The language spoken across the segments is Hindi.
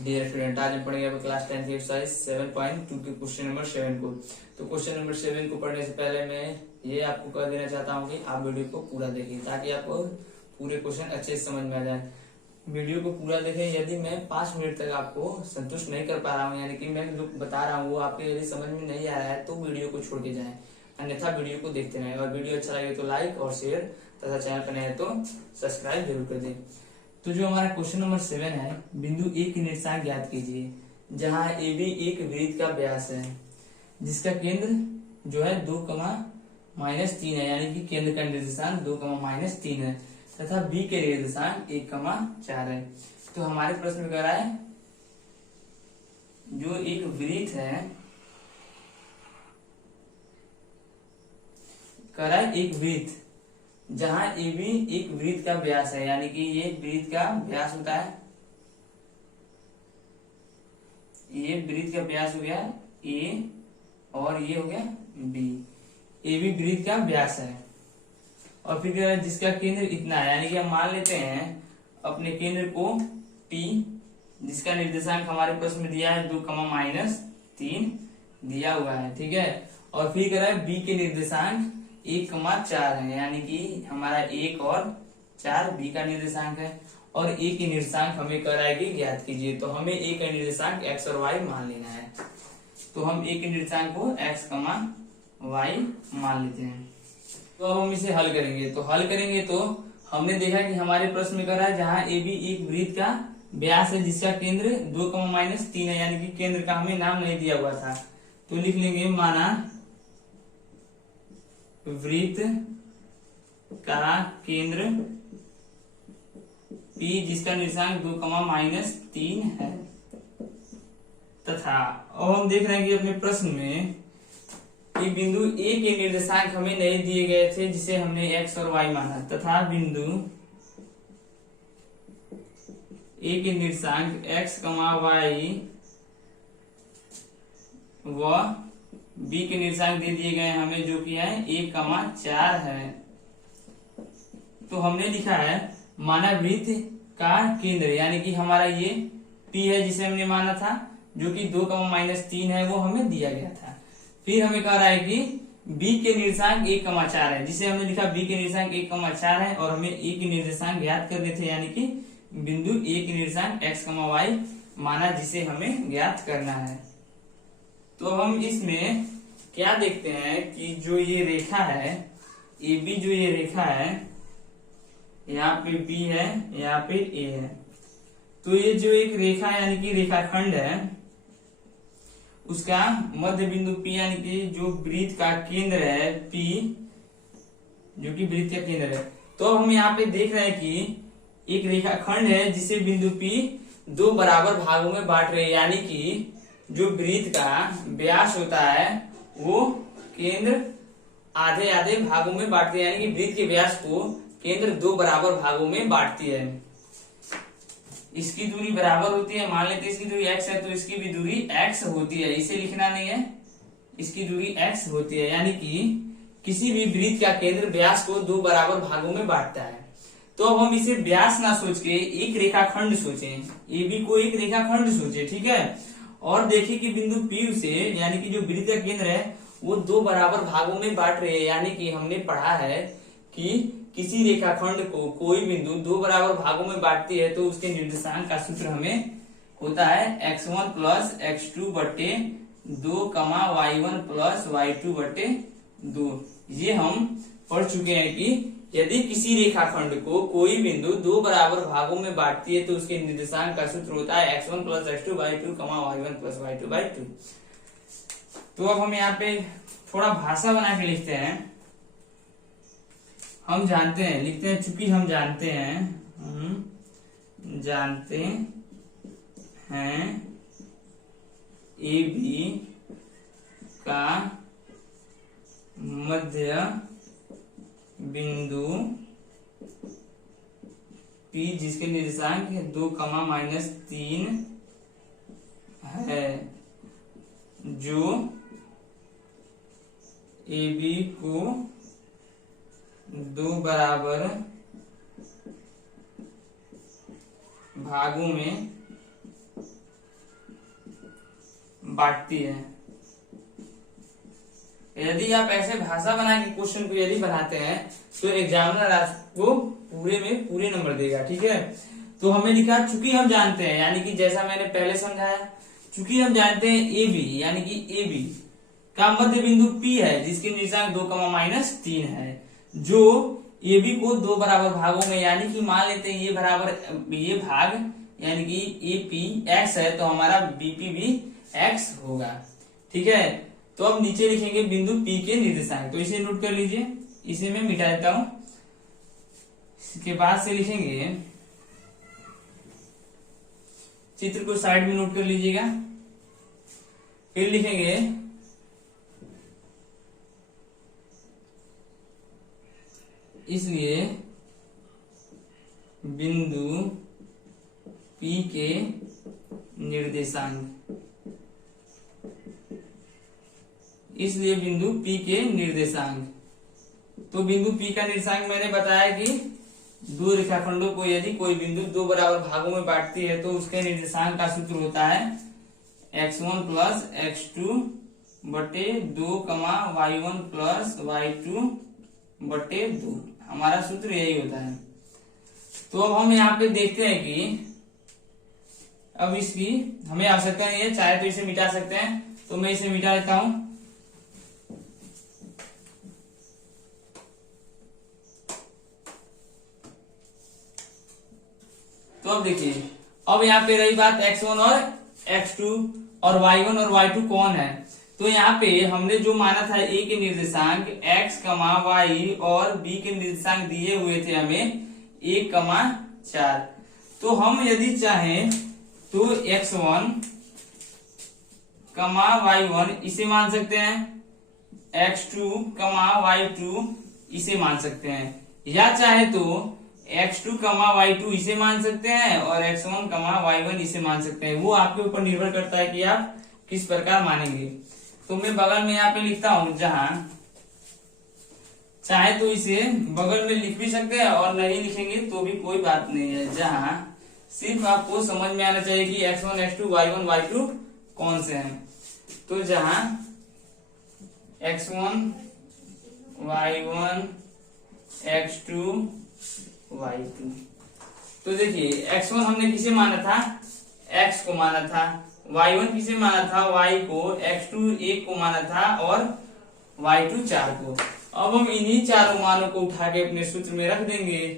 डियर स्टूडेंट, आज हम पढ़ेंगे क्लास 10 की एक्सरसाइज 7.2 के क्वेश्चन नंबर 7 को। तो क्वेश्चन नंबर 7 को पढ़ने से पहले मैं ये आपको कह देना चाहता हूँ कि आप वीडियो को पूरा देखिए ताकि आपको पूरे क्वेश्चन अच्छे से समझ में आ जाए। वीडियो को पूरा देखें। यदि मैं 5 मिनट तक आपको संतुष्ट नहीं कर पा रहा हूँ, यानी कि मैं जो बता रहा हूँ वो आपके यदि समझ में नहीं आ रहा है, तो वीडियो को छोड़ के जाएं, अन्यथा वीडियो को देखते रहें। और वीडियो अच्छा लगे तो लाइक और शेयर तथा चैनल पर नए हैं तो सब्सक्राइब जरूर कर दें। तो जो हमारा क्वेश्चन नंबर 7 है, बिंदु ए की निर्देशांक ज्ञात कीजिए, जहां ए बी एक वृत्त का व्यास है जिसका केंद्र जो है 2, -3 है, यानी कि केंद्र का निर्देशांक 2, -3 है तथा बी के निर्देशांक 1, 4 है। तो हमारे प्रश्न में कह रहा है जो एक वृत्त है, कह रहा है एक वृत्त जहां ए बी एक वृत्त का व्यास है, यानी कि ये वृत्त का व्यास होता है, ये वृत्त का व्यास हो गया ए और ये हो गया बी। ए बी वृत्त का व्यास है और फिर जिसका केंद्र इतना है, यानी कि हम मान लेते हैं अपने केंद्र को P, जिसका निर्देशांक हमारे प्रश्न में दिया है 2, -3 दिया हुआ है, ठीक है। और फिर कह रहा है बी के निर्देशांक 1, 4 है, यानी कि हमारा 1 और 4 बी का निर्देशांक है। और ए की निर्देशांक हमें कह रहा है कि ज्ञात कीजिए, तो हमें ए का निर्देशांक x और y मान लेना है। तो हम ए के निर्देशांक को x, y मान लेते हैं। तो अब हम इसे हल करेंगे। तो हल करेंगे तो हमने देखा कि हमारे प्रश्न में कह रहा है जहां ए बी एक वृत्त का व्यास है जिसका केंद्र 2, -3 है, यानी कि केंद्र का हमें नाम नहीं दिया हुआ था, तो लिख लेंगे माना वृत्त का केंद्र P जिसका निर्देशांक 2, -3 है तथा अब हम देख रहे हैं कि अपने प्रश्न में कि बिंदु A के निर्देशांक हमें नहीं दिए गए थे जिसे हमने x और y माना, तथा बिंदु A के निर्देशांक x, y व B के निर्देशांक दे दिए गए हमें जो कि है 1, 4 है। तो हमने लिखा है माना वृत्त का केंद्र, यानी कि हमारा ये P है जिसे हमने माना था जो कि 2, -3 है, वो हमें दिया गया था। फिर हमें कह रहा है कि B के निर्देशांक 1, 4 है, जिसे हमने लिखा B के निर्देशांक 1, 4 है और हमें A के निर्देशांक ज्ञात करने थे, यानी कि बिंदु A के निर्देशांक x, y माना जिसे हमें ज्ञात करना है। तो हम इसमें क्या देखते हैं कि जो ये रेखा है ए बी, जो ये रेखा है यहाँ पे B है, यहाँ पे A है, तो ये जो एक रेखा है यानी कि रेखाखंड है उसका मध्य बिंदु P, यानी कि जो वृत्त का केंद्र है P, जो कि वृत्त का केंद्र है। तो हम यहाँ पे देख रहे हैं कि एक रेखाखंड है जिसे बिंदु P 2 बराबर भागों में बांट रहे हैं, यानी कि जो वृत्त का व्यास होता है वो केंद्र आधे आधे भागों में बांटते हैं, यानी कि वृत्त के व्यास को केंद्र 2 बराबर भागों में बांटती है। इसकी दूरी बराबर होती है, मान लेते हैं इसकी दूरी x है तो इसकी भी दूरी x होती है, इसे लिखना नहीं है, इसकी दूरी x होती है, यानी कि किसी भी वृत्त का केंद्र व्यास को 2 बराबर भागों में बांटता है। तो अब हम इसे व्यास ना सोच के एक रेखाखंड सोचें, ए बी को एक रेखाखंड सोचे, ठीक है। और देखिए कि बिंदु P से, यानी कि जो वृत्त का केंद्र है वो 2 बराबर भागों में बांट रहे हैं, यानी कि हमने पढ़ा है कि किसी रेखाखंड को कोई बिंदु 2 बराबर भागों में बांटती है तो उसके निर्देशांक का सूत्र हमें होता है x1 + x2 बटे 2, y1 + y2 बटे 2। ये हम पढ़ चुके हैं कि यदि किसी रेखाखंड को कोई बिंदु 2 बराबर भागों में बांटती है तो उसके निर्देशांक का सूत्र होता है x1 + x2 y2, y1 + y2 y2। तो अब हम यहाँ पे थोड़ा भाषा बना के लिखते हैं। हम जानते हैं, लिखते हैं, चूंकि हम जानते हैं ए बी का मध्य बिंदु P जिसके निर्देशांक 2, -3 है, जो ए बी को 2 बराबर भागों में बांटती है। यदि आप ऐसे भाषा बना के क्वेश्चन को यदि बनाते हैं तो एग्जामिनर आपको पूरे में पूरे नंबर देगा, ठीक है। तो हमें लिखा चूंकि हम जानते हैं, यानी कि जैसा मैंने पहले समझाया, चूंकि हम जानते हैं ए बी, यानी कि ए बी का मध्य बिंदु P है जिसके निर्देशांक 2, है, जो ए बी को दो बराबर भागों में, यानी कि मान लेते हैं ये भाग यानी कि ए पी एक्स है तो हमारा बीपी भी एक्स होगा, ठीक है। तो अब नीचे लिखेंगे बिंदु P के निर्देशांक, तो इसे नोट कर लीजिए, इसे मैं मिटा देता हूं। इसके बाद से लिखेंगे, चित्र को साइड में नोट कर लीजिएगा, फिर लिखेंगे इसलिए बिंदु P के निर्देशांक, इसलिए बिंदु P के निर्देशांक। तो बिंदु P का निर्देशांक मैंने बताया कि दो रेखाखंडों को यदि कोई बिंदु दो बराबर भागों में बांटती है तो उसके निर्देशांक का सूत्र होता है x1 प्लस x2 बटे 2, y1 प्लस y2 बटे 2, हमारा सूत्र यही होता है। तो अब हम यहाँ पे देखते हैं कि अब इसकी हमें आवश्यकता नहीं है, चाहे तो इसे मिटा सकते हैं, तो मैं इसे मिटा देता हूं। तो अब देखिए, अब यहाँ पे रही बात x1 और x2 और y1 और y2 कौन है, तो यहाँ पे हमने जो माना था a के निर्देशांक x, y और b के निर्देशांक दिए हुए थे हमें 1, 4। तो हम यदि चाहें तो x1, y1 इसे मान सकते हैं, x2, y2 इसे मान सकते हैं, या चाहे तो x2, y2 इसे मान सकते हैं और x1, y1 इसे मान सकते हैं। वो आपके ऊपर निर्भर करता है कि आप किस प्रकार मानेंगे। तो मैं बगल में यहाँ पे लिखता हूं, जहां चाहे तो इसे बगल में लिख भी सकते हैं और नहीं लिखेंगे तो भी कोई बात नहीं है, जहां सिर्फ आपको समझ में आना चाहिए कि x1, x2, y1, y2 कौन से हैं। तो जहां x1, y1, x2, y2, तो देखिए x1 हमने किसे माना था, x को माना था, y1 किसे माना था, y को, x2 1 को माना था और y2 4 को। अब हम इन्हीं चारों मानों को उठा के अपने सूत्र में रख देंगे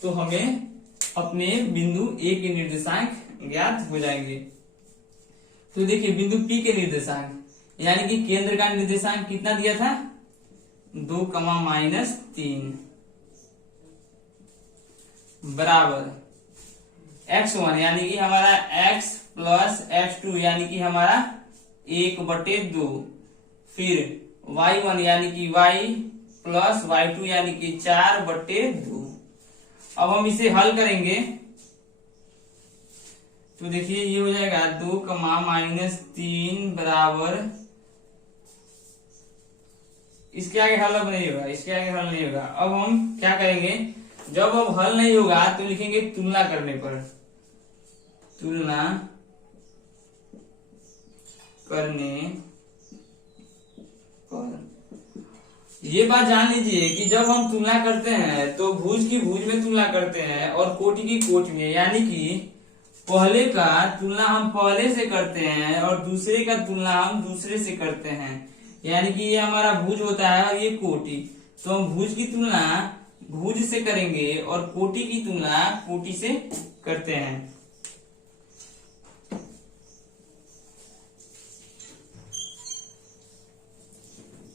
तो हमें अपने बिंदु A के निर्देशांक ज्ञात हो जाएंगे। तो देखिए बिंदु P के निर्देशांक, यानी कि केंद्र का निर्देशांक कितना दिया था, 2, -3 बराबर x1 यानी कि हमारा x प्लस x2 यानी कि हमारा 1/2, फिर y1 यानी कि y प्लस y2 यानी कि 4/2। अब हम इसे हल करेंगे तो देखिए ये हो जाएगा 2, -3 बराबर, इसके आगे हल अब नहीं होगा, इसके आगे हल नहीं होगा। अब हम क्या करेंगे, जब अब हल नहीं होगा तो लिखेंगे तुलना करने पर, तुलना करने पर। ये बात जान लीजिए कि जब हम तुलना करते हैं तो भुज की भुज में तुलना करते हैं और कोटि की कोटि में, यानी कि पहले का तुलना हम पहले से करते हैं और दूसरे का तुलना हम दूसरे से करते हैं, यानी कि ये हमारा भुज होता है और ये कोटि। तो हम भुज की तुलना भुज से करेंगे और कोटि की तुलना कोटि से करते हैं।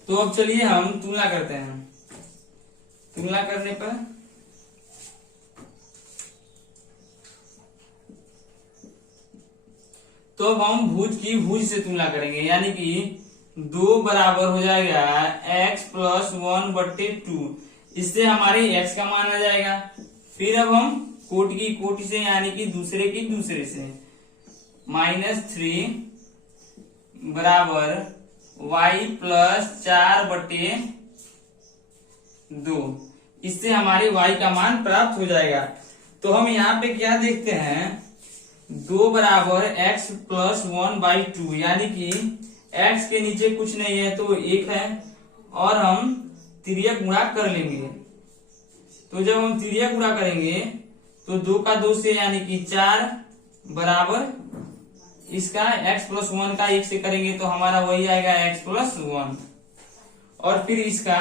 तो अब चलिए हम तुलना करते हैं। तुलना करने पर तो अब हम भुज की भुज से तुलना करेंगे, यानी कि 2 बराबर हो जाएगा x प्लस 1/2, इससे हमारे x का मान आ जाएगा। फिर अब हम कोटि की कोटि से, यानी कि दूसरे की दूसरे से, -3 बराबर y प्लस 4/2, इससे हमारे y का मान प्राप्त हो जाएगा। तो हम यहाँ पे क्या देखते हैं, 2 बराबर x प्लस 1/2, यानी कि x के नीचे कुछ नहीं है तो 1 है, और हम तिर्यक गुणा कर लेंगे। तो जब हम तिर्यक गुणा करेंगे तो 2 का 2 से यानी कि 4 बराबर इसका x प्लस 1 का 1 से करेंगे तो हमारा वही आएगा x प्लस 1, और फिर इसका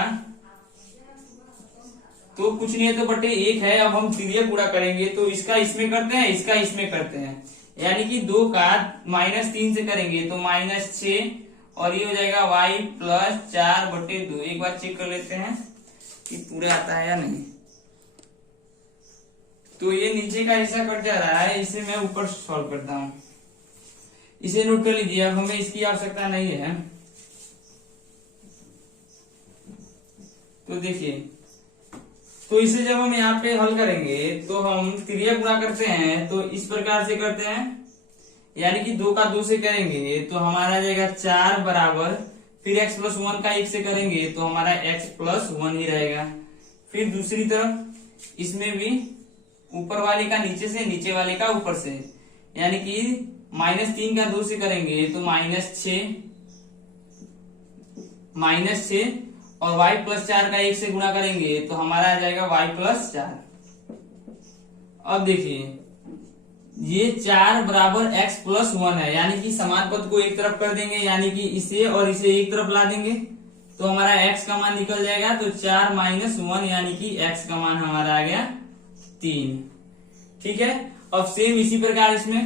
तो कुछ नहीं है तो बटे 1 है। अब हम तिर्यक गुणा करेंगे तो इसका इसमें करते हैं, इसका इसमें करते हैं, यानी कि 2 का -3 से करेंगे तो -6, और ये हो जाएगा y प्लस 4/2। एक बार चेक कर लेते हैं कि पूरे आता है या नहीं। तो ये नीचे का हिस्सा कट जा रहा है, इसे मैं ऊपर सॉल्व करता हूं। इसे नोट कर लीजिए, अब हमें इसकी आवश्यकता नहीं है। तो देखिए, तो इसे जब हम यहाँ पे हल करेंगे तो हम तिर्यक गुणा करते हैं तो इस प्रकार से करते हैं, यानी कि 2 का 2 से करेंगे तो हमारा जाएगा 4 बराबर, फिर x प्लस 1 का 1 से करेंगे तो हमारा x प्लस 1 ही रहेगा। फिर दूसरी तरफ इसमें भी ऊपर वाले का नीचे से, नीचे वाले का ऊपर से, यानी कि -3 का 2 से करेंगे तो -6 और y प्लस 4 का 1 से गुणा करेंगे तो हमारा आ जाएगा y प्लस 4। अब देखिए, ये 4 बराबर x प्लस 1 है, यानी कि समान पद को एक तरफ कर देंगे, यानी कि इसे और इसे एक तरफ ला देंगे तो हमारा x का मान निकल जाएगा। तो 4 - 1 यानी कि x का मान हमारा आ गया 3। ठीक है, अब सेम इसी प्रकार इसमें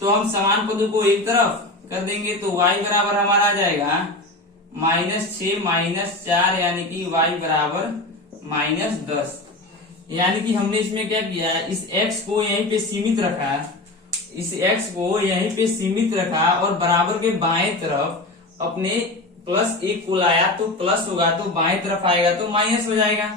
तो हम समान पदों को एक तरफ कर देंगे तो y बराबर हमारा आ जाएगा -6 - 4, यानी कि y बराबर -10। यानी कि हमने इसमें क्या किया, इस x को यहीं पे सीमित रखा, इस x को यहीं पे सीमित रखा और बराबर के बाएं तरफ अपने +1 को लाया तो प्लस होगा, तो बाएं तरफ आएगा तो माइनस हो जाएगा।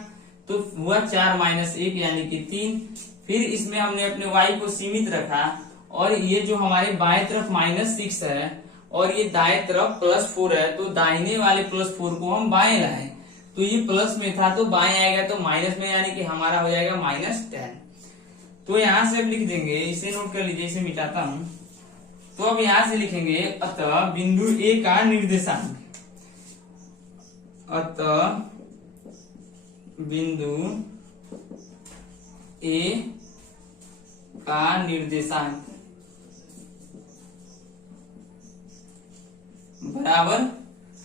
तो हुआ 4 - 1 यानी कि 3। फिर इसमें हमने अपने y को सीमित रखा, और ये जो हमारे बाएं तरफ -6 है और ये दाएं तरफ +4 है, तो दाहिने वाले +4 को हम बाएं लाए, तो ये प्लस में था तो बाएं आएगा तो माइनस में, यानी कि हमारा हो जाएगा -10। तो यहां से अब लिख देंगे, इसे नोट कर लीजिए, इसे मिटाता हूं। तो अब यहां से लिखेंगे, अतः बिंदु A का निर्देशांक, अतः बिंदु A का निर्देशांक बराबर,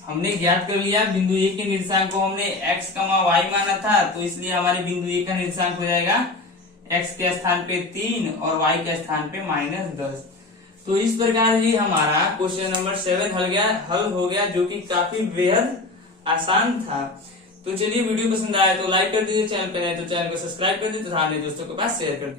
हमने ज्ञात कर लिया बिंदु A के निर्देशांक को हमने x, y माना था, तो इसलिए हमारे बिंदु A का निर्देशांक हो जाएगा x के स्थान पे 3 और y के स्थान पे -10। तो इस प्रकार जी हमारा क्वेश्चन नंबर 7 हल हो गया, जो कि काफी बेहद आसान था। तो चलिए, वीडियो पसंद आया तो लाइक कर दीजिए, चैनल पे नए तो चैनल को सब्सक्राइब कर दीजिए तथा अपने दोस्तों के पास शेयर कर दीजिए।